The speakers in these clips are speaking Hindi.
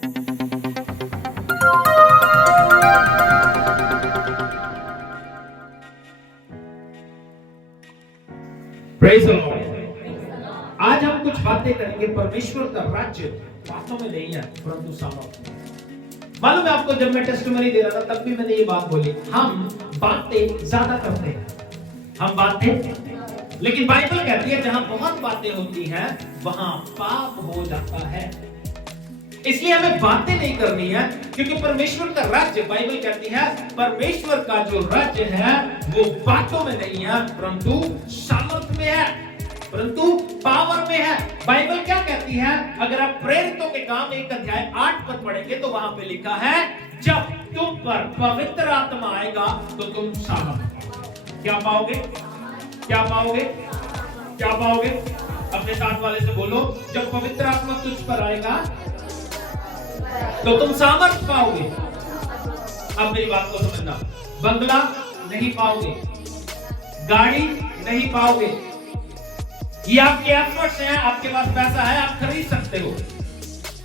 Praise the Lord. आज हम कुछ बातें करेंगे। परमेश्वर का राज्य बातों में नहीं है परंतु सामर्थ्य में। मालूम है आपको, जब मैं टेस्टिमनी दे रहा था तब भी मैंने ये बात बोली, हम बातें ज्यादा करते हैं, हम बातें, लेकिन बाइबल कहती है जहां बहुत बातें होती हैं वहां पाप हो जाता है। इसलिए हमें बातें नहीं करनी है, क्योंकि परमेश्वर का राज्य, बाइबल कहती है परमेश्वर का जो राज्य है वो बातों में नहीं है परंतु सामर्थ्य में है, परंतु पावर में है। बाइबल क्या कहती है? अगर आप प्रेरितों के काम 1 अध्याय 8 पद पढ़ेंगे तो वहां पे लिखा है, जब तुम पर पवित्र आत्मा आएगा तो तुम सामर्थ्य क्या पाओगे? क्या पाओगे? क्या पाओगे? अपने साथ वाले से बोलो, जब पवित्र आत्मा तुझ पर आएगा तो तुम सामर्थ्य पाओगे। अब मेरी बात को समझना, बंगला नहीं पाओगे, गाड़ी नहीं पाओगे, ये आपके एफर्ट्स हैं, आपके पास पैसा है, आप खरीद सकते हो,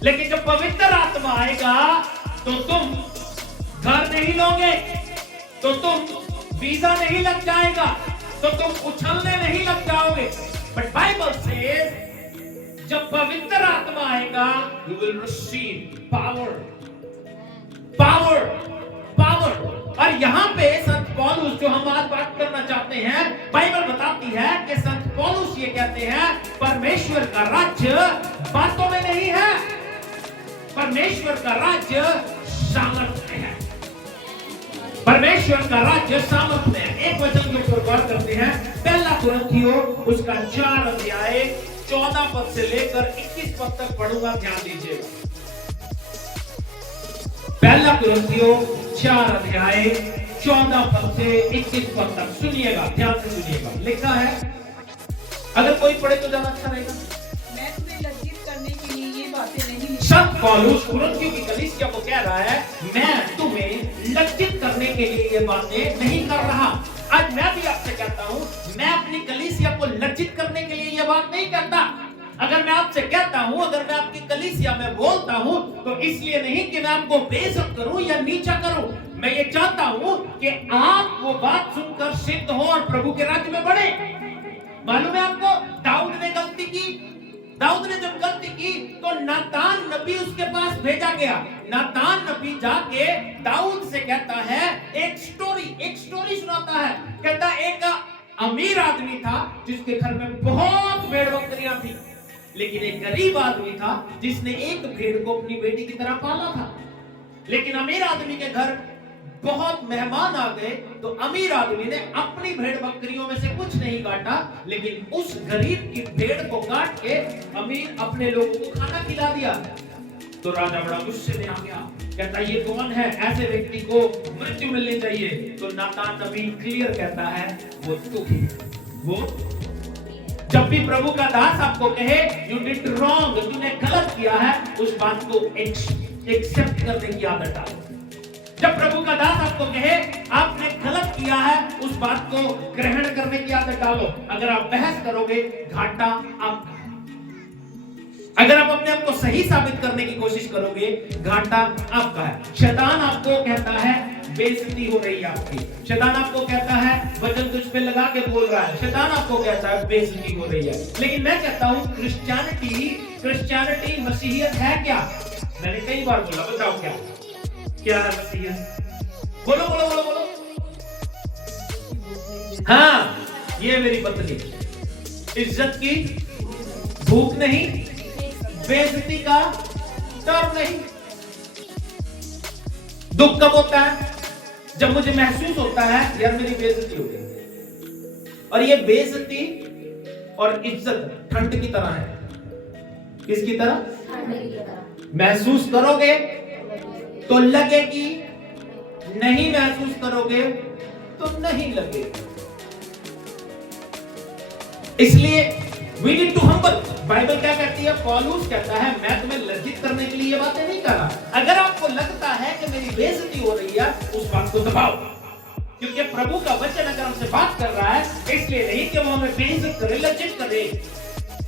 लेकिन जब पवित्र आत्मा आएगा तो तुम घर नहीं लोगे, तो तुम वीजा नहीं लग जाएगा, तो तुम उछलने नहीं लग जाओगे। बट बाइबल से जब पवित्र आत्मा आएगा you will receive power, power, power. और यहां पे संत पौलुस, जो हम आज बात करना चाहते हैं, बाइबल बताती है कि संत पौलुस ये कहते हैं परमेश्वर का राज्य बातों में नहीं है, परमेश्वर का राज्य सामर्थ्य में है, परमेश्वर का राज्य सामर्थ्य में है। एक वचन के ऊपर गौर करते हैं, पहला कुरिन्थियों उसका 4 अध्याय 14 पद से लेकर 21 पद तक पढ़ूंगा, ध्यान दीजिएगा। पहला कुरिन्थियों 4 अध्याय 14 पद से 21 पद तक सुनिएगा, ध्यान से सुनिएगा। लिखा है, अगर कोई पढ़े तो ज्यादा अच्छा रहेगा। मैं तुम्हें लज्जित करने के लिए ये बातें नहीं लिखता। संत पौलुस कुरिन्थियों की कलीसिया को कह रहा है, मैं तुम्हें लज्जित करने के लिए ये बातें नहीं कर रहा। आज मैं भी आपसे कहता हूं, मैं अपनी कलीसिया को लज्जित करने के लिए ये बात नहीं करता। अगर मैं आपसे कहता हूं, अगर मैं आपकी कलीसिया में बोलता हूं, तो इसलिए नहीं कि मैं आपको बेइज्जत करूं या नीचा करूं। मैं ये चाहता हूं कि आप वो बात सुनकर सिद्ध हो और प्रभु के राज्य में बढ़े। मालूम है आपको, दाऊद ने गलती की। दाऊद ने जब गलती की तो नातान नबी उसके पास भेजा गया। नातान नबी जाके दाऊद से कहता है, एक स्टोरी सुनाता है। कहता एक अमीर आदमी था जिसके घर में बहुत भेड़ बकरियां थी, लेकिन एक गरीब आदमी था जिसने एक भेड़ को अपनी बेटी की तरह पाला था। लेकिन अमीर आदमी के घर बहुत मेहमान आ गए तो अमीर आदमी ने अपनी भेड़ बकरियों में से कुछ नहीं काटा, लेकिन उस गरीब की भेड़ को काट के अमीर अपने लोगों को खाना खिला दिया। तो राजा बड़ा गुस्से में आ गया, कहता ये कौन है, ऐसे व्यक्ति को मृत्यु मिलनी चाहिए। तो नातान नबी क्लियर कहता है, वो तू ही, वो। जब भी प्रभु का दास आपको कहे यू डिड रॉन्ग, तूने गलत किया है, उस बात को एक्सेप्ट करने की आदत डालो। जब प्रभु का दास आपको कहे आपने गलत किया है, उस बात को ग्रहण करने की आदत डालो। अगर आप बहस करोगे, घाटा आपका। अगर आप अपने आप को सही साबित करने की कोशिश करोगे, घाटा आपका है। शैतान आपको कहता है बेइज्जती हो रही है आपकी, शैतान आपको कहता है वजन तुझ पे लगा के बोल रहा है, शैतान आपको कहता है बेइज्जती हो रही है। लेकिन मैं कहता हूं क्रिश्चियनिटी मसीहियत है क्या? मैंने कई बार बोला, बताओ क्या है मसीहियत? बोलो बोलो बोलो बोलो। हाँ, ये मेरी पत्नी, इज्जत की भूख नहीं, बेइज्जती का डर नहीं। दुख कब होता है? जब मुझे महसूस होता है यार मेरी बेइज्जती हो गई। और ये बेइज्जती और इज्जत ठंड की तरह है। किसकी तरह? ठंड की तरह। महसूस करोगे तो लगेगी, नहीं महसूस करोगे तो नहीं लगेगी। इसलिए we need to humble। Bible क्या कहती है? पौलुस कहता है मैं तुम्हें लज्जित करने के लिए ये बातें नहीं कर रहा। अगर आपको लगता है कि मेरी बेइज्जती हो रही है, उस बात को दबाओ, क्योंकि प्रभु का वचन अगर हमसे बात कर रहा है, इसलिए नहीं कि वो हमें बेइज्जत करे, लज्जित करे,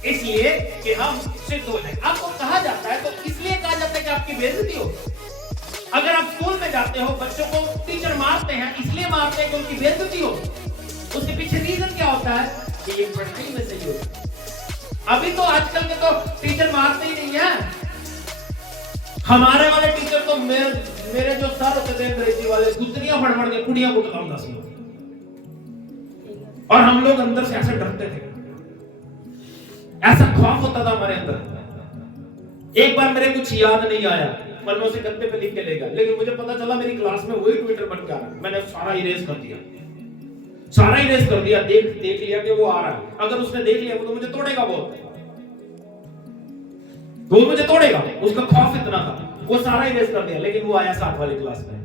इसलिए कि हम सिद्ध हो जाए। आपको कहा जाता है, तो इसलिए कहा जाता है कि आपकी बेइज्जती हो। अगर आप स्कूल में जाते हो, बच्चों को टीचर मारते हैं, इसलिए मारते हैं कि उनकी बेइज्जती हो। उसके पीछे रीजन क्या होता है कि ये पढ़ाई में सही हो। अभी तो आजकल के तो टीचर मारते ही नहीं है। हमारे वाले टीचर तो मेरे जो सर होते थे अंग्रेजी वाले, गुजरियां फड़फड़ के कुड़ियां को बताऊंगा सी, और हम लोग अंदर से ऐसे डरते थे, ऐसा खौफ होता था हमारे अंदर। एक बार मेरे कुछ याद नहीं आया, पर मैं उसे गद्दे पे लिख के ले गया, लेकिन मुझे पता चला मेरी क्लास में वही ट्विटर बन के आ रहा है। मैंने सारा इरेज कर दिया, सारा इरेज कर दिया। देख लिया कि वो आ रहा है। अगर उसने देख लिया तो मुझे तोड़ेगा, वो मुझे तोड़ेगा। उसका खौफ इतना था, वो सारा इरेज कर दिया। लेकिन वो आया साथ वाली क्लास में।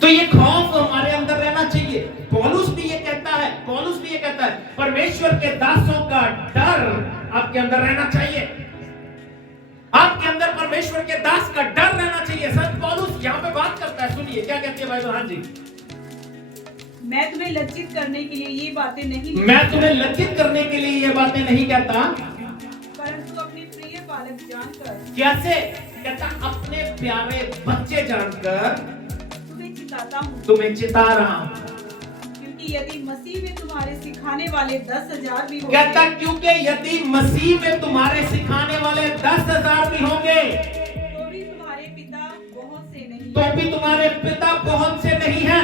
तो ये खौफ हमारे अंदर रहना चाहिए। पौलुस भी ये कहता है, परमेश्वर के दासों का डर आपके अंदर रहना चाहिए। आपके अंदर परमेश्वर के दास का डर रहना चाहिए। संत पौलुस यहाँ पे बात करता है, सुनिए क्या कहती है बाइबल। हाँ जी, मैं तुम्हें लज्जित करने के लिए ये बातें नहीं कहता, परंतु अपने प्रिय बालक जानकर। कैसे कहता? अपने प्यारे बच्चे जानकर तुम्हें चिता रहा हूं। क्योंकि यदि मसीह में तुम्हारे सिखाने वाले 10,000 भी होंगे, कहता क्योंकि यदि मसीह में तुम्हारे सिखाने वाले 10,000 भी होंगे, तो भी तुम्हारे पिता बहुत से नहीं, तो भी तुम्हारे पिता बहुत से नहीं है,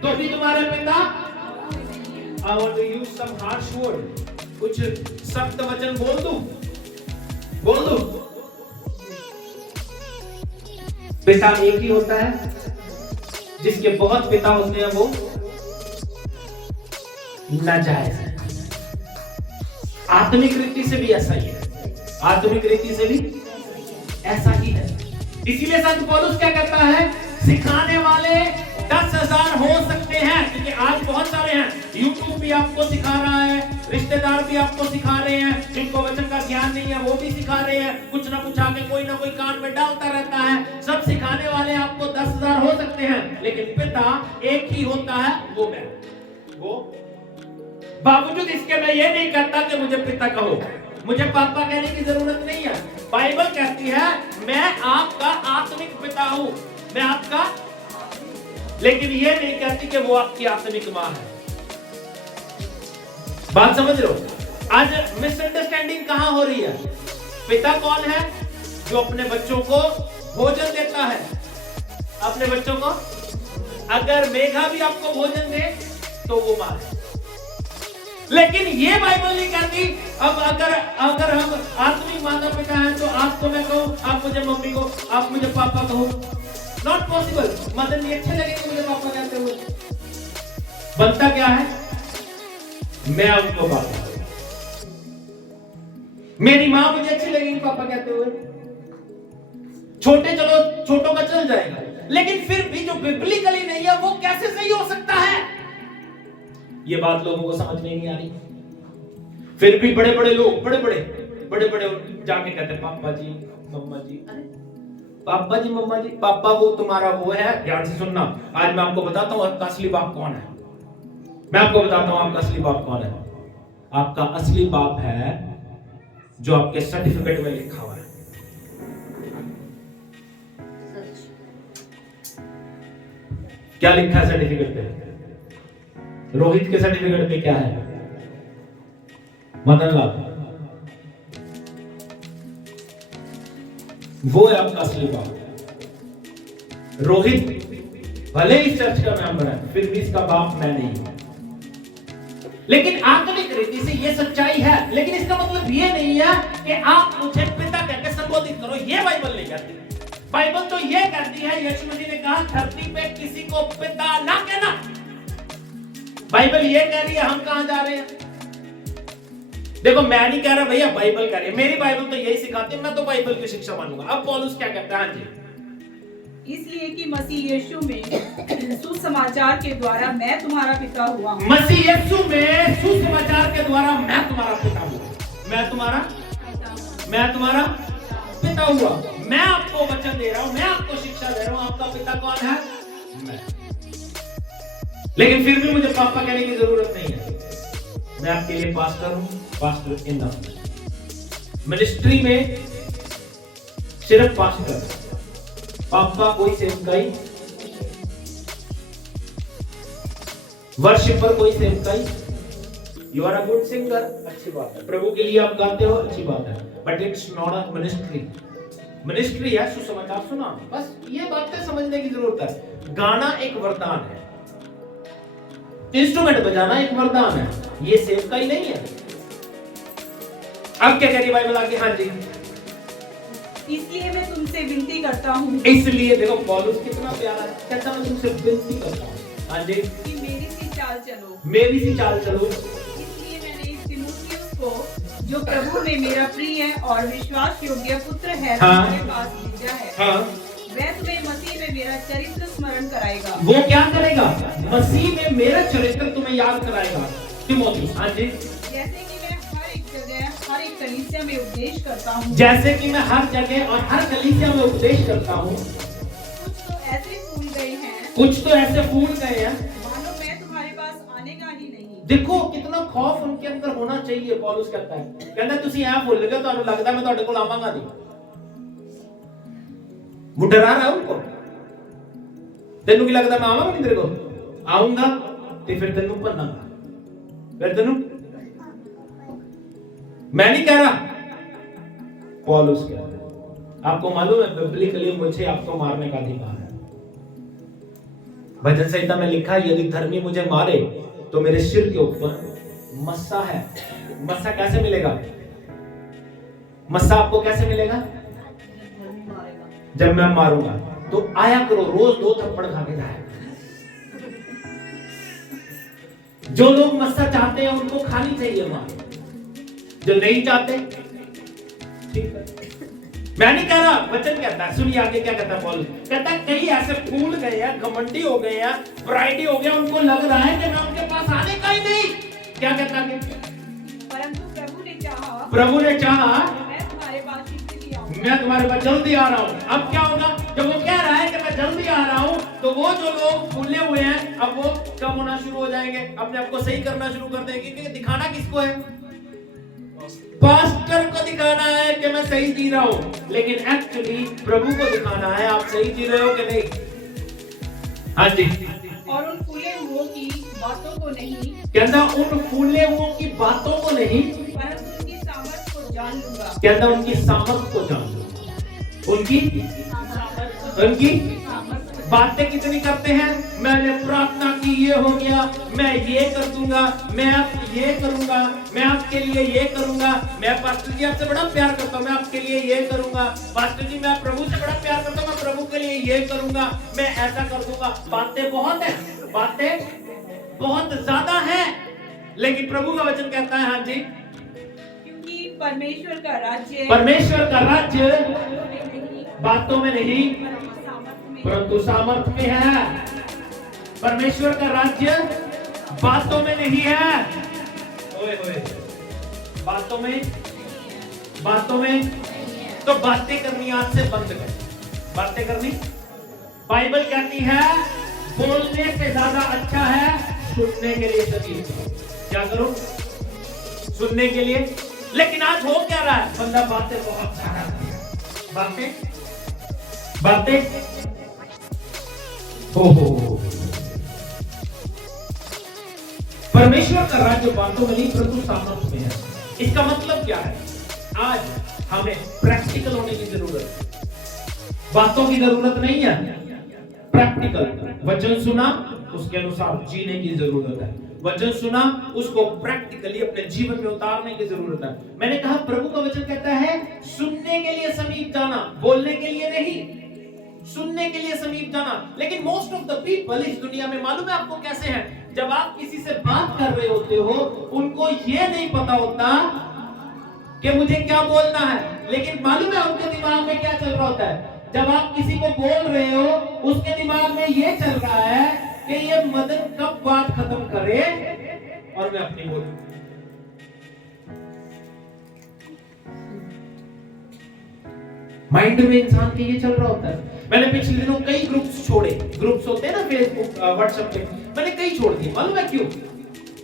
तो भी तुम्हारे पिता। I want to use some harsh word, कुछ सख्त वचन बोल दूं। पिता एक ही होता है, जिसके बहुत पिता होते हैं वो नाजायज है। आत्मिक रीति से भी ऐसा ही है, आत्मिक रीति से भी ऐसा ही है। इसीलिए संत पौलुस क्या कहता है? सिखाने वाले 10,000 हो सकते हैं, क्योंकि आज बहुत सारे हैं। YouTube भी आपको सिखा रहा है, रिश्तेदार भी आपको सिखा रहे हैं, जिनको वचन का ज्ञान नहीं है वो भी सिखा रहे हैं। कुछ ना कुछ आके कोई ना कोई कान में डालता रहता है। सब सिखाने वाले आपको 10,000 हो सकते हैं, लेकिन पिता एक ही होता है, वो बावजूद इसके मैं ये नहीं कहता कि मुझे पिता कहो, मुझे पापा कहने की जरूरत नहीं है। बाइबल कहती है मैं आपका आत्मिक पिता हूं, मैं आपका, लेकिन ये नहीं कहती कि वो आपकी आत्मिक मां है। बात समझ रहे हो? आज मिसअंडरस्टैंडिंग कहां हो रही है? पिता कौन है? जो अपने बच्चों को भोजन देता है। अपने बच्चों को, अगर मेघा भी आपको भोजन दे तो वो मां है। लेकिन ये बाइबल नहीं कहती अब अगर हम आत्मिक माता पिता हैं तो आपको मैं कहूं, आप मुझे मम्मी को, आप मुझे पापा कहो, नॉट पॉसिबल। मदर नहीं अच्छे लगेंगे मुझे पापा कहते हुए। बनता क्या है? मैं उनको पापा, मेरी मां मुझे अच्छी लगेगी पापा कहते हुए। छोटों का चल जाएगा, लेकिन फिर भी जो बिब्लिकली नहीं है वो कैसे सही हो सकता है? ये बात लोगों को समझ में नहीं आ रही। फिर भी बड़े बड़े लोग बड़े जाके कहते हैं पापा जी मम्मा जी। अरे पापा जी मम्मा जी, पापा वो तुम्हारा वो है। ध्यान से सुनना, आज मैं आपको बताता हूं आपका असली बाप कौन है। मैं आपको बताता हूं आपका असली बाप कौन है। आपका असली बाप है जो आपके सर्टिफिकेट में लिखा हुआ है। क्या लिखा है सर्टिफिकेट पे? रोहित के सर्टिफिकेट पे क्या है? मदन लाल, वो है आपका असली बाप। रोहित भले ही चर्च का मेंबर है, फिर भी इसका बाप मैं नहीं हूं। लेकिन आत्मिक रीति से ये सच्चाई है, लेकिन इसका मतलब ये नहीं है कि आप मुझे पिता कहकर संबोधित करो। ये बाइबल नहीं कहती। बाइबल तो ये कहती है, यीशु मसीह ने कहा धरती पे किसी को पिता ना कहना। बाइबल ये कह रही है, हम कहां जा रहे हैं? देखो मैं नहीं कह रहा भैया, बाइबल कह रही है। मेरी बाइबल तो यही सिखाती है, मैं तो बाइबल की शिक्षा मानूंगा। अब पौलुस क्या कहता है? जी, इसलिए कि मसीह यीशु में सुसमाचार के द्वारा मैं तुम्हारा पिता हुआ हूं। मसीह यीशु में सुसमाचार के द्वारा मैं तुम्हारा पिता हुआ। मैं तुम्हारा पिता हुआ। मैं आपको वचन दे रहा हूं, मैं आपको शिक्षा दे रहा हूं। आपका पिता कौन है? मैं। लेकिन फिर भी मुझे पापा कहने की जरूरत नहीं है। मैं आपके लिए पास्टर हूं, पास्टर इनफ। मिनिस्ट्री में सिर्फ पास्टर, पापा कोई सेवकाई, वर्शिपर कोई सेवकाई। You are a good singer, अच्छी बात है, प्रभु के लिए आप गाते हो, अच्छी बात है, but it's not a ministry. Ministry है सुसमाचार सुना, बस ये बातें समझने की जरूरत है। गाना एक वरदान है, इंस्ट्रूमेंट बजाना एक वरदान है, ये सेवकाई नहीं है। अब क्या कह रही बाइबल आगे? हाँ जी, इसलिए मैं तुमसे विनती करता हूँ, इसलिए देखो पौलुस कितना प्यारा है, कहता मैं तुमसे विनती करता हूँ, हाँ जी, कि मेरी सी चाल चलो। मेरी सी चाल चलो। इसलिए मैंने इस तीमुथियुस को, जो प्रभु में मेरा प्रिय और विश्वास योग्य पुत्र है, हाँ। तुम्हारे पास भेजा है। हाँ, वह तुम्हें मसीह में मेरा चरित्र स्मरण कराएगा। वो क्या करेगा? मसीह में मेरा चरित्र तुम्हें याद कराएगा। तीमुथियुस, हाँ जी, जैसे कि मैं हर एक जगह, हर एक कलीसिया में उपदेश करता हूँ, जैसे कि मैं हर जगह और हर कलीसिया में उपदेश करता हूँ। कुछ तो ऐसे फूल गए हैं, कुछ तो ऐसे फूल गए हैं मानो मैं तुम्हारे पास आने का ही नहीं। देखो कितना खौफ उनके अंदर होना चाहिए। पौलुस कहता है, कहता तुसी ऐ भुल गए, ਤੁਹਾਨੂੰ लगता मैं ਤੁਹਾਡੇ ਕੋਲ ਆਵਾਂਗਾ नहीं। वो डरा रहा है उनको। तेनू की लगता मैं आवांगा नहीं तेरे को? आऊंगा ते फिर तेनू भन्नांगा, फिर तेनू मैं नहीं कह रहा, पौलुस कह रहा है। आपको मालूम है बिब्लिकली मुझे आपको मारने का अधिकार है। भजन संहिता में लिखा है, यदि धर्मी मुझे मारे तो मेरे सिर के ऊपर मस्सा है। मस्सा कैसे मिलेगा? मस्सा आपको कैसे मिलेगा? जब मैं मारूंगा तो आया करो, रोज 2 थप्पड़ खा के जाया। जो लोग मस्सा चाहते हैं उनको खानी चाहिए मार, जो नहीं चाहते ठीक है। मैं नहीं कह रहा, वचन कहता है, सुनिए आगे क्या कहता है पौलुस। कहता है कई ऐसे फूल गए हैं, घमंडी हो गए हैं, प्राइडी हो गया, उनको लग रहा है कि मैं उनके पास आने का ही नहीं। क्या कहता है? परंतु प्रभु ने चाहा मैं तुम्हारे पास शीघ्र आऊंगा। मैं तुम्हारे पास जल्दी आ रहा हूँ। अब क्या होगा? जब वो कह रहा है कि मैं जल्दी आ रहा हूँ, तो वो जो लोग फूले हुए हैं अब वो कम होना शुरू हो जाएंगे, अपने आप को सही करना शुरू कर देंगे। क्योंकि दिखाना किसको है? पास्टर को दिखाना है कि मैं सही जी रहा हूँ, लेकिन एक्चुअली प्रभु को दिखाना है आप सही जी रहे हो कि नहीं। हाँ जी, और उन फूले हुओं की बातों को नहीं, कहता उन फूले हुओं की बातों को नहीं, परंतु उनकी सामर्थ को जान लूंगा। कहता उनकी सामर्थ को जान लूंगा। उनकी बातें कितनी करते हैं? मैंने प्रार्थना की, ये हो गया, मैं ये कर दूंगा, मैं आप ये करूंगा, मैं आपके लिए ये करूंगा, मैं पास्टर जी आपसे बड़ा प्यार करता हूं, मैं आपके लिए ये करूंगा, पास्टर जी मैं प्रभु से बड़ा प्यार करता हूं, मैं प्रभु के लिए ये करूंगा, मैं ऐसा कर दूंगा। बातें बहुत है, बातें बहुत ज्यादा है, लेकिन प्रभु का वचन कहता है हाँ जी, क्योंकि परमेश्वर का राज्य बातों में नहीं परंतु सामर्थ में है। परमेश्वर का राज्य बातों में नहीं है। ओए ओए, बातों में तो बातें करनी आज से बंद कर। बातें करनी, बाइबल कहती है बोलने से ज्यादा अच्छा है सुनने के लिए सभी। क्या करो? सुनने के लिए। लेकिन आज हो क्या रहा है? बंदा बातें बहुत ज्यादा कर रहा है। बातें हो। परमेश्वर का राज्य बातों में नहीं परंतु सामर्थ में है। इसका मतलब क्या है? आज हमें प्रैक्टिकल होने की जरूरत है, बातों की जरूरत नहीं है। प्रैक्टिकल वचन सुना, उसके अनुसार जीने की जरूरत है। वचन सुना, उसको प्रैक्टिकली अपने जीवन में उतारने की जरूरत है। मैंने कहा प्रभु का वचन कहता है सुनने के लिए समीप जाना, बोलने के लिए नहीं, सुनने के लिए समीप जाना। लेकिन मोस्ट ऑफ द पीपल इस दुनिया में, मालूम है आपको कैसे हैं? जब आप किसी से बात कर रहे होते हो, उनको ये नहीं पता होता कि मुझे क्या बोलना है, लेकिन मालूम है उनके दिमाग में क्या चल रहा होता है? जब आप किसी को बोल रहे हो, उसके दिमाग में ये चल रहा है कि ये मदन कब बात खत्म करे और मैं अपनी बोलूं। माइंड में इंसान के ये चल रहा होता है। मैंने पिछले दिनों कई ग्रुप्स छोड़े, ग्रुप्स होते हैं ना फेसबुक व्हाट्सएप पे, मैंने कई छोड़ दिए। मालूम है क्यों?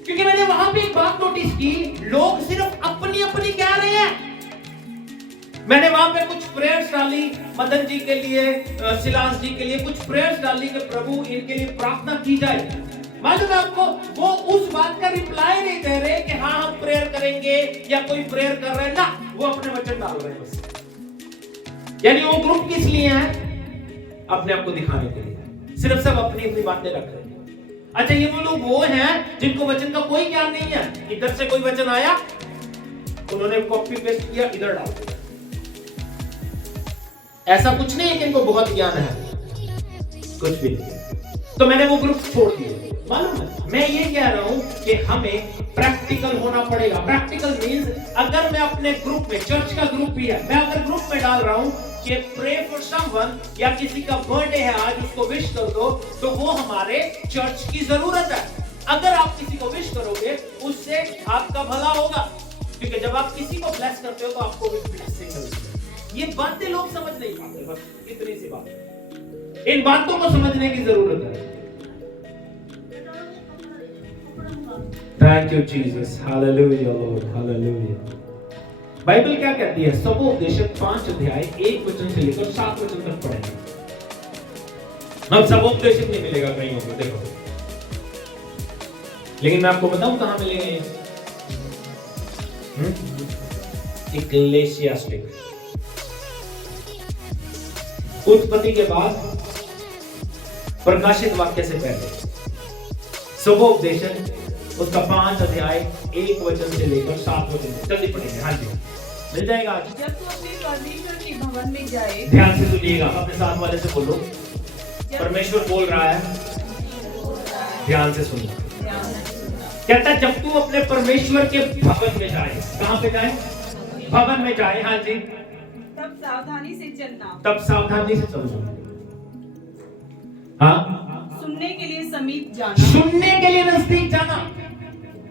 क्योंकि मैंने वहां पे एक बात नोटिस की, लोग सिर्फ अपनी अपनी कह रहे हैं। मैंने वहां पे कुछ प्रेयर्स डाली मदन जी के लिए, सिलास जी के लिए कुछ प्रेयर्स डाली कि प्रभु इनके लिए प्रार्थना की जाए। मालूम है आपको, वो उस बात का रिप्लाई नहीं दे रहे कि हाँ हम प्रेयर करेंगे या कोई प्रेयर कर रहे हैं ना, वो अपने वचन डाल रहे हैं बस। यानी वो ग्रुप किस लिए है? अपने आप को दिखाने के लिए, सिर्फ सब अपनी अपनी बातें रख रहे हैं। अच्छा, ये वो लोग वो हैं जिनको वचन का कोई ज्ञान नहीं है। इधर से कोई वचन आया, उन्होंने कॉपी पेस्ट किया, इधर डाल दिया। ऐसा कुछ नहीं है कि इनको बहुत ज्ञान है, कुछ भी नहीं। तो मैंने वो ग्रुप छोड़ दिए। मालूम है, मैं ये कह रहा हूं कि हमें प्रैक्टिकल होना पड़ेगा। प्रैक्टिकल मींस अगर मैं अपने ग्रुप में, चर्च का ग्रुप भी है, मैं अगर ग्रुप में डाल रहा हूं कि प्रे फॉर समवन या किसी का बर्थडे है आज उसको विश कर दो, तो वो हमारे चर्च की जरूरत है। अगर आप किसी को विश करोगे उससे आपका भला होगा, क्योंकि जब आप किसी को ब्लेस करते हो तो आपको भी ब्लेसिंग मिलती है। ये बातें लोग समझ नहीं पाते, बस इतनी सी बात। इन बातों को समझने की जरूरत है। Thank you Jesus, hallelujah Lord, hallelujah. Bible क्या कहती है? सबोपदेशक 5 अध्याय 1 वचन से लेकर 7 वचन तक पढ़ेंगे। अब सबोपदेशक नहीं मिलेगा कहीं होगा, देखो, लेकिन मैं आपको बताऊं कहां मिलेगा ये? इक्लेसियास्टिक, उत्पत्ति के बाद प्रकाशित वाक्य से पहले। सबोपदेशक उसका 5 अध्याय 1 वचन से लेकर 7 वचन, जल्दी पढ़ेंगे। हाँ जी, मिल जाएगा आज। जब तू अपने परमेश्वर के भवन में जाए, ध्यान से सुनिएगा, अपने साथ वाले से बोलो, परमेश्वर बोल रहा है, ध्यान से सुनना। कहता है जब तू अपने परमेश्वर के भवन में जाए, कहां पे जाए? भवन में जाए। हाँ जी, तब सावधानी से चलना, तब सावधानी से चलना। हाँ, सुनने के लिए समीप जाना, सुनने के लिए नजदीक जाना।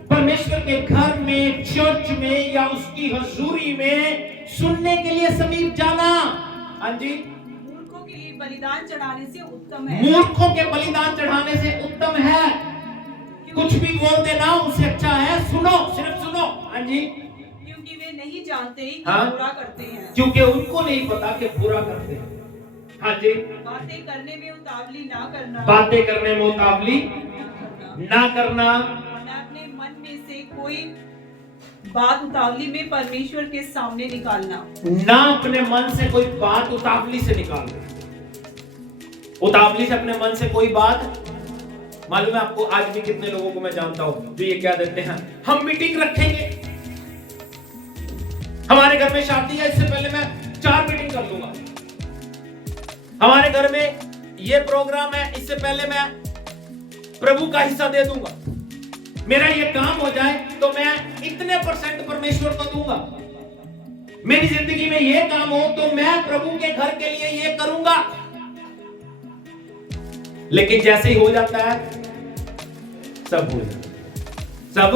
परमेश्वर के घर में, चर्च में या उसकी हजूरी में सुनने के लिए समीप जाना। हाँ जी, मूर्खों के लिए बलिदान चढ़ाने से उत्तम है। मूर्खों के बलिदान चढ़ाने से उत्तम है। कुछ भी बोल देना उससे अच्छा है सुनो, सिर्फ सुनो। हाँ जी, क्योंकि वे नहीं जानते कि हाँ? बुरा करते हैं, क्योंकि उनको नहीं पता कि बुरा करते हैं। हाँ जी, बातें करने में उतावली ना करना, बातें करने में उतावली ना करना, वरना अपने मन में से कोई बात उतावली में परमेश्वर के सामने निकालना। ना अपने मन से कोई बात उतावली से निकालना। उतावली से अपने मन से कोई बात, मालूम है आपको, आज भी कितने लोगों को मैं जानता हूं जो ये क्या देते हैं, हम मीटिंग रखेंगे, हमारे घर में शादी है, इससे पहले मैं 4 मीटिंग कर दूंगा। हमारे घर में ये प्रोग्राम है, इससे पहले मैं प्रभु का हिस्सा दे दूंगा। मेरा ये काम हो जाए तो मैं इतने % परमेश्वर को दूंगा। मेरी जिंदगी में ये काम हो तो मैं प्रभु के घर के लिए ये करूंगा। लेकिन जैसे ही हो जाता है सब भूल जाता है। सब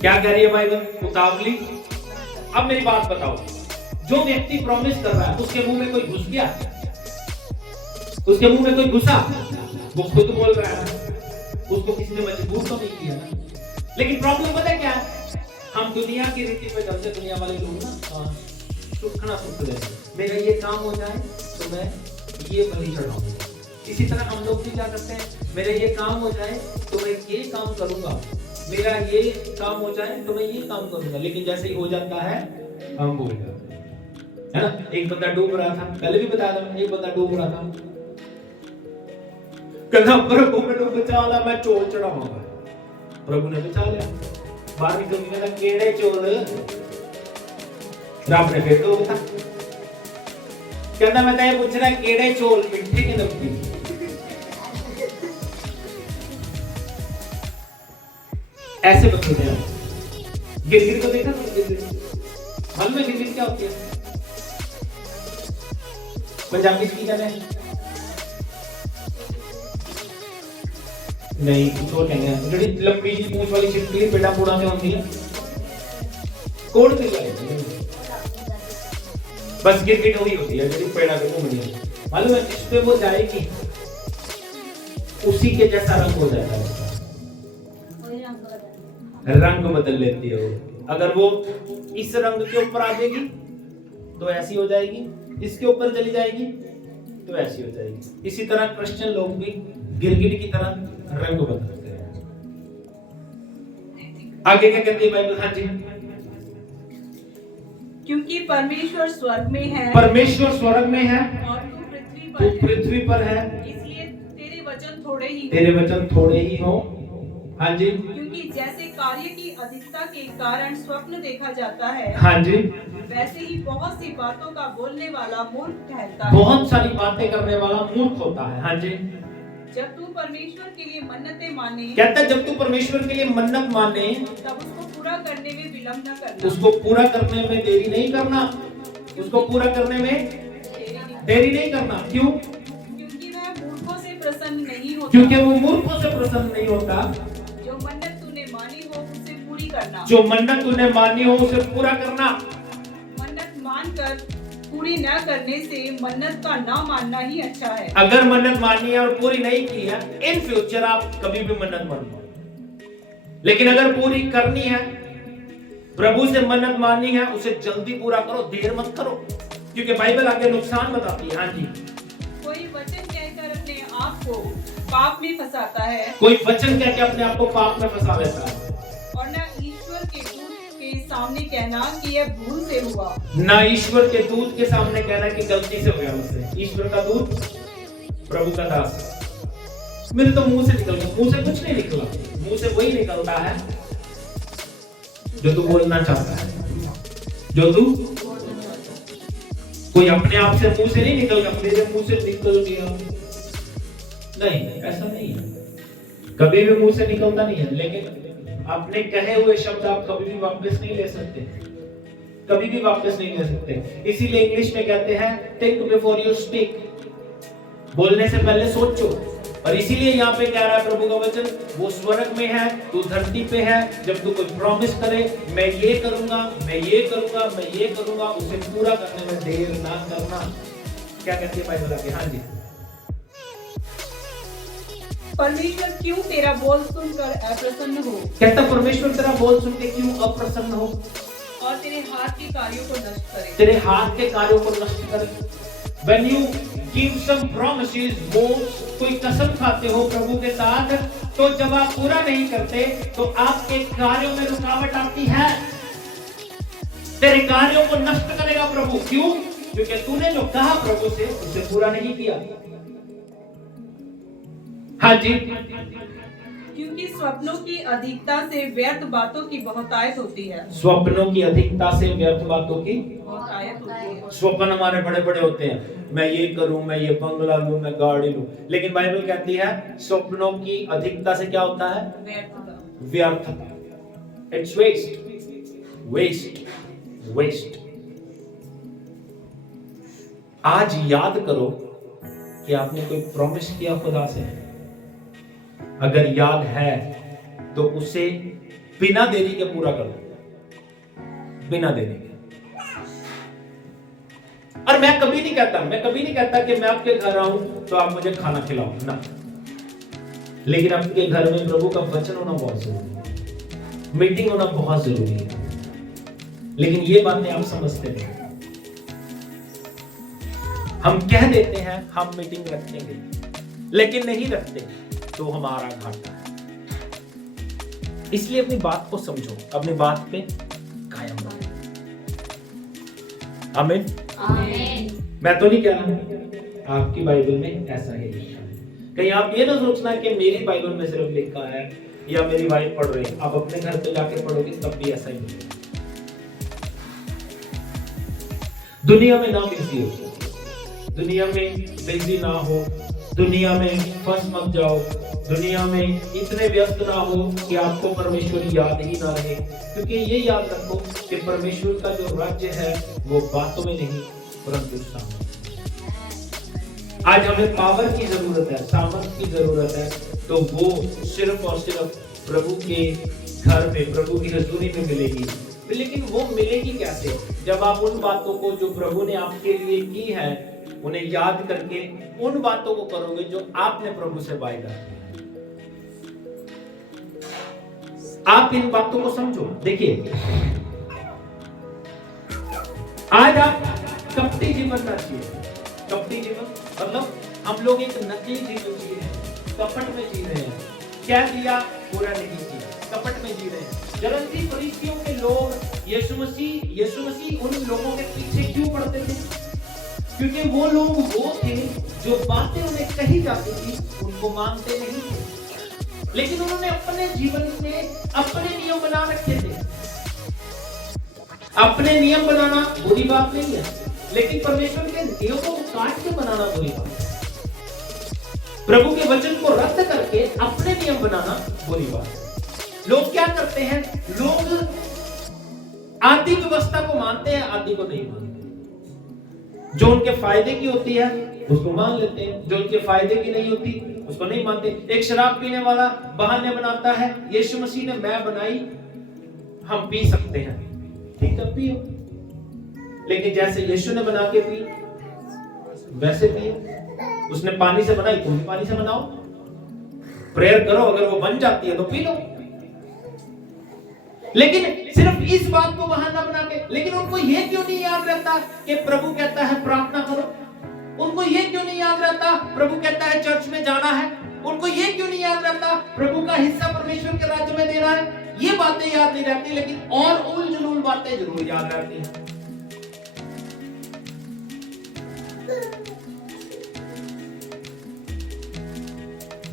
क्या कह रही है बाइबल? उतावली। अब मेरी बात बताओ, जो व्यक्ति प्रॉमिस कर रहा है उसके मुंह में कोई घुस गया? उसके मुंह में कोई घुसा? वो खुद बोल रहा है, उसको किसी ने मजबूर तो नहीं किया ना। लेकिन प्रॉब्लम पता है क्या है? हम दुनिया की रीति पे चलते, दुनिया वाले लोग ना सुखना सुख लेते, मेरा ये काम हो जाए तो मैं ये बलि चढ़ाऊंगा। इसी तरह हम लोग भी क्या करते हैं, मेरा ये काम हो जाए तो मैं ये काम करूंगा, मेरा ये काम हो जाए तो मैं ये काम करूंगा। लेकिन जैसे ही हो जाता है हम भूल जाते हैं, है ना। एक बंदा डूब रहा था, पहले भी बताया था, एक बंदा डूब रहा था, कहता प्रभु मैंने बचा ला, मैं चोर चढ़ाऊंगा। प्रभु ने बचा लिया, बाहर निकल के कहता केड़े चोर, रब ने फिर डूबता, कहता मैं तो ये पूछ रहा केड़े चोर, मिठे के नमकीन। ऐसे बच्चे हैं। गिरगिट को देखा था? गिरगिट मालूम है गिरगिट क्या होती है? पंजाबी की क्या है? नहीं कुछ और कहेंगे, ਜਿਹੜੀ ਲੰਬੀ ਜਿਹੀ ਪੂੰਛ ਵਾਲੀ छिपकली पेड़ा पूड़ा में होती है, कोड़ की जाए बस गिरगिट वही होती है जो पेड़ा पे घूमती है। मालूम है इस पे वो जाएगी उसी के जैसा रंग हो जाता है, रंग बदल लेती है वो। अगर वो इस रंग के ऊपर आ जाएगी तो ऐसी हो जाएगी, इसके ऊपर चली जाएगी तो ऐसी हो जाएगी। इसी तरह क्रिश्चियन लोग भी गिरगिट की तरह रंग बदलते हैं। आगे क्या कहती है बाइबल? हाँ जी, क्योंकि परमेश्वर स्वर्ग में है, परमेश्वर स्वर्ग में है और तू पृथ्वी तो पर पृथ्वी पर है, इसलिए तेरे वचन थोड़े ही तेरे वचन थोड़े ही हो। हाँ जी, क्योंकि जैसे कार्य की अधिकता के कारण स्वप्न देखा जाता है, हाँ जी, वैसे ही बहुत सी बातों का बोलने वाला मूर्ख ठहरता है। बहुत सारी बातें करने वाला मूर्ख होता है। हाँ जी, जब तू परमेश्वर के लिए मन्नतें माने, कहता है जब तू परमेश्वर के लिए मन्नत माने तब उसको पूरा करने में विलंब न करना। उसको पूरा करने में देरी नहीं करना, उसको पूरा करने में देरी नहीं करना। क्यों? क्योंकि वह मूर्खों से प्रसन्न नहीं होता, क्योंकि वो मूर्खों से प्रसन्न नहीं होता। जो मन्नत तूने मानी हो उसे पूरी करना। जो मन्नत तूने मानी हो उसे पूरा करना। मन्नत मानकर पूरी न करने से मन्नत का ना मानना ही अच्छा है। अगर मन्नत मानी है और पूरी नहीं की है, इन फ्यूचर आप कभी भी मन्नत मत मानो। लेकिन अगर पूरी करनी है, प्रभु से मन्नत माननी है, उसे जल्दी पूरा करो, देर मत करो, क्योंकि बाइबल आगे नुकसान बताती है। हाँ जी, कोई वचन कहकर अपने आप को पाप में फंसाता है, कोई वचन कह के अपने आप को पाप में फंसा लेता है, और न ईश्वर के दूत के सामने कहना कि यह भूल से हुआ। ना ईश्वर के दूत के सामने कहना कि गलती से हो गया मुझसे। ईश्वर का दूत, प्रभु का दास, मेरे तो मुंह से निकल गया, मुंह से कुछ नहीं निकला, मुंह से वही निकलता है जो तू बोलना चाहता है, जो तू, कोई अपने आप से मुंह से नहीं निकल गया, मेरे मुंह से निकल गया, नहीं, ऐसा नहीं है, कभी भी मुंह से निकलता नहीं है। लेकिन अपने कहे हुए शब्द आप कभी भी वापस नहीं ले सकते, कभी भी वापस नहीं ले सकते। इसीलिए इंग्लिश में कहते हैं थिंक बिफोर यू स्पीक, बोलने से पहले सोचो। और इसीलिए यहाँ पे कह रहा है प्रभु का वचन, वो स्वर्ग में है, तू धरती पे है। जब तू कोई प्रॉमिस करे, मैं ये करूंगा, मैं ये करूंगा, मैं ये करूंगा, उसे पूरा करने में देर ना करना। क्या कहती है बाइबल आगे? हाँ जी, परमेश्वर क्यों तेरा बोल सुनकर अप्रसन्न हो, कहता परमेश्वर तेरा बोल सुन के क्यों अप्रसन्न हो, और तेरे हाथ के कार्यों को नष्ट करे। तेरे हाथ के कार्यों को नष्ट करे। When you give some promises, वो कोई कसम खाते हो प्रभु के साथ, तो जब आप पूरा नहीं करते तो आपके कार्यों में रुकावट आती है, तेरे कार्यों को नष्ट करेगा प्रभु। क्यों? क्योंकि तूने जो कहा प्रभु से उसे पूरा नहीं किया। हाँ जी, क्योंकि स्वप्नों की अधिकता से व्यर्थ बातों की बहुतायत होती है। स्वप्नों की अधिकता से व्यर्थ बातों की बहुतायत होती है। स्वप्न हमारे बड़े बड़े होते हैं, मैं ये करूं, मैं ये बंगला लूं, मैं गाड़ी लूं, लेकिन बाइबल कहती है स्वप्नों की अधिकता से क्या होता है? व्यर्थता। व्यर्थ। It's waste, waste, waste. आज याद करो कि आपने कोई प्रॉमिस किया खुदा से। अगर याद है तो उसे बिना देरी के पूरा कर दो, बिना देरी के। और मैं कभी नहीं कहता कि मैं आपके घर आऊं तो आप मुझे खाना खिलाओ ना, लेकिन आपके घर में प्रभु का वचन होना बहुत जरूरी है, मीटिंग होना बहुत जरूरी है। लेकिन ये बातें आप समझते नहीं। हम कह देते हैं हम मीटिंग रखेंगे, लेकिन नहीं रखते तो हमारा घाटा है। इसलिए अपनी बात को समझो, अपनी बात पे कायम रहो। आमीन। मैं तो नहीं कह रहा, आपकी बाइबल में ऐसा ही लिखा है। कहीं आप ये ना सोचना कि मेरी बाइबल में सिर्फ लिखा है या मेरी वाइफ पढ़ रही है, आप अपने घर पे जाके पढ़ोगे तब भी ऐसा ही मिलेगा। दुनिया में ना बिजी हो, दुनिया में बिजी ना हो, दुनिया में फंस मत जाओ, दुनिया में इतने व्यस्त ना हो कि आपको परमेश्वर याद ही ना रहे। क्योंकि ये याद रखो कि परमेश्वर का जो राज्य है वो बातों में नहीं परंतु सामर्थ्य। आज हमें पावर की जरूरत है, सामर्थ्य की जरूरत है, तो वो सिर्फ और सिर्फ प्रभु के घर में, प्रभु की हजूरी में मिलेगी। लेकिन वो मिलेगी कैसे? जब आप उन बातों को जो प्रभु ने आपके लिए की है उन्हें याद करके उन बातों को करोगे जो आपने प्रभु से वायदा किया। आप इन बातों को समझो। देखिए, आज आप कपटी जीवन ना जिए। कपटी जीवन मतलब हम लोग एक नकली जीवन जी रहे हैं, कपट में जी रहे हैं। क्या दिया पूरा नहीं किया, कपट में जी रहे हैं। गलती फरीसियों के लोग यीशु मसीह उन लोगों के पीछे क्यों पड़ते थे? क्योंकि वो लोग वो थे जो बातें उन्हें कही जाती थी उनको मानते नहीं थे, लेकिन उन्होंने अपने जीवन में अपने नियम बना रखे थे। अपने नियम बनाना बुरी बात नहीं है, लेकिन परमेश्वर के नियमों को काट के बनाना बुरी बात है। प्रभु के वचन को रद्द करके अपने नियम बनाना बुरी बात है। लोग क्या करते हैं? लोग आदि व्यवस्था को मानते हैं, आदि को नहीं मानते। जो उनके फायदे की होती है उसको मान लेते हैं, जो उनके फायदे की नहीं होती उसको नहीं मानते। एक शराब पीने वाला बहाने बनाता है, यीशु मसीह ने मैं बनाई, हम पी सकते हैं, ठीक है पियो, लेकिन जैसे यीशु ने बना के पी वैसे पियो। उसने पानी से बनाई, तुम भी पानी से बनाओ, प्रेयर करो, अगर वो बन जाती है तो पी लो। लेकिन सिर्फ इस बात को बहाना बना के, लेकिन उनको ये क्यों नहीं याद रहता कि प्रभु कहता है प्रार्थना करो? उनको ये क्यों नहीं याद रहता प्रभु कहता है चर्च में जाना है? उनको ये क्यों नहीं याद रहता प्रभु का हिस्सा परमेश्वर के राज्य में देना है? ये बातें याद नहीं रहती, लेकिन और उल जुलूल बातें जरूर याद रहती हैं।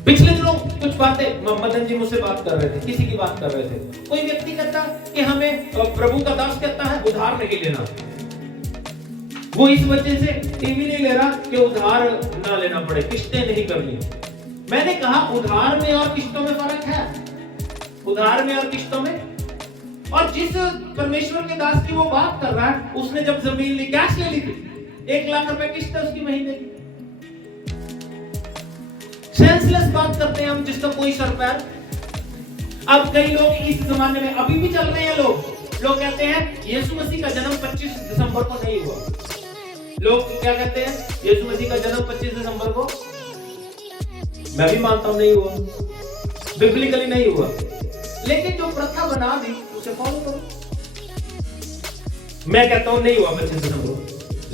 पिछले दिनों कुछ बातें मदन जी मुझसे बात कर रहे थे, किसी की बात कर रहे थे। कोई व्यक्ति कहता कि हमें प्रभु का दास कहता है उधार नहीं लेना, वो इस वजह से टीवी नहीं ले रहा कि उधार ना लेना पड़े, किस्तें नहीं करनी। मैंने कहा उधार में और किस्तों में फर्क है, उधार में और किस्तों में। और जिस परमेश्वर के दास की वो बात कर रहा है, उसने जब जमीन ली, कैश ले ली थी, 1 लाख रुपए किस्त है उसकी महीने की। सेंसलेस बात करते हैं हम, जिसका कोई सर पैर। अब कई लोग इस जमाने में अभी भी चल रहे हैं, लोग कहते हैं यीशु मसीह का जन्म 25 दिसंबर को नहीं हुआ। लोग क्या कहते हैं? यीशु मसीह का जन्म 25 दिसंबर को, मैं भी मानता हूं नहीं हुआ, बिब्लिकली नहीं हुआ, लेकिन जो प्रथा बना दी उसे फॉलो करो। मैं कहता हूं नहीं हुआ 25 दिसंबर को,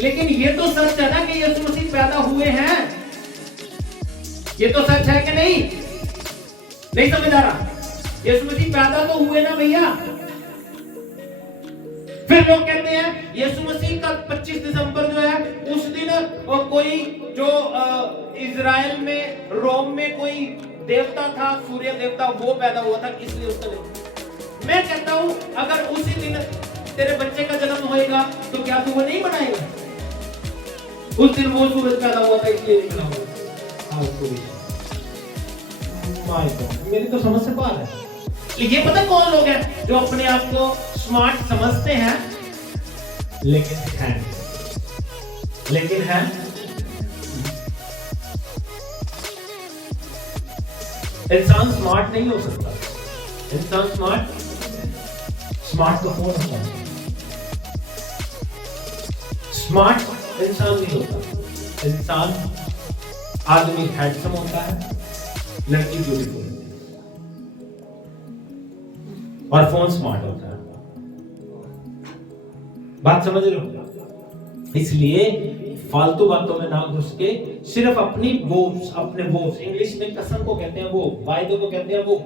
लेकिन ये तो सच है ना कि यीशु मसीह पैदा हुए हैं, ये तो सच है कि नहीं? नहीं समझ आ रहा? यीशु मसीह पैदा तो हुए ना भैया। फिर लोग कहते हैं यीशु मसीह का 25 दिसंबर जो है उस दिन कोई जो इजराइल में रोम में कोई देवता था, सूर्य देवता, वो पैदा हुआ था इसलिए उसका जन्म। मैं कहता हूं अगर उसी दिन तेरे बच्चे का जन्म होएगा तो क्या तू वो नहीं बनाएगा? उस दिन वो सूरज पैदा हुआ था इसलिए नहीं बना हुआ। मेरी तो समझ से बाहर है। ये पता कौन लोग हैं जो अपने आप को स्मार्ट समझते हैं लेकिन हैं इंसान स्मार्ट नहीं हो सकता। इंसान स्मार्ट का फोन होता है, स्मार्ट इंसान नहीं होता। इंसान आदमी हैंडसम होता है, लड़की ब्यूटीफुल होती है, और फोन स्मार्ट होता है। बात समझ रहे हो? इसलिए फालतू बातों में ना घुस के सिर्फ अपने वोव्स, इंग्लिश में कसम को कहते हैं वो, वायदे को कहते हैं वो,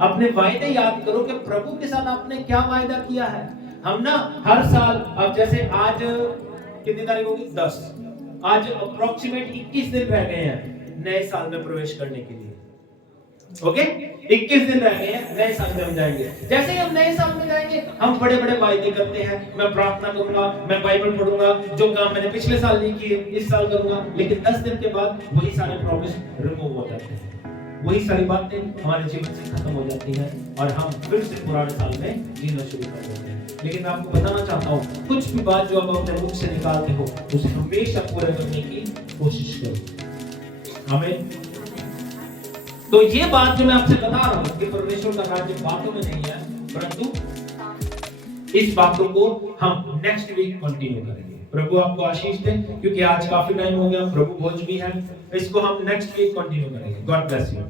अपने वायदे याद करो कि प्रभु के साथ आपने क्या वायदा किया है। हम ना हर साल, अब जैसे आज कितनी तारीख होगी? 10, आज अप्रोक्सीमेट 21 दिन रह गए हैं नए साल में प्रवेश करने के लिए। ओके, 21 दिन रह गए हैं, नए साल में हम जाएंगे। जैसे ही हम नए साल में जाएंगे हम बड़े बड़े वायदे करते हैं, मैं प्रार्थना करूंगा, मैं बाइबल पढ़ूंगा, जो काम मैंने पिछले साल नहीं किए इस साल करूंगा। लेकिन 10 दिन के बाद वही सारे प्रॉमिस रिमूव हो जाते हैं, वही सारी बातें हमारे जीवन से खत्म हो जाती हैं और हम फिर से पुराने साल में जीना शुरू कर देते हैं। लेकिन मैं आपको बताना चाहता हूँ, कुछ भी बात जो आप अपने मुख से निकालते हो उसे हमेशा पूरा करने की कोशिश करो। आमीन। तो ये बात जो मैं आपसे बता रहा हूँ कि परमेश्वर का राज्य बातों में नहीं है, परंतु इस बातों को हम नेक्स्ट वीक कंटिन्यू करेंगे। प्रभु आपको आशीष दे, क्योंकि आज काफी टाइम हो गया, प्रभु भोज भी है, इसको हम नेक्स्ट वीक कंटिन्यू करेंगे। God bless you.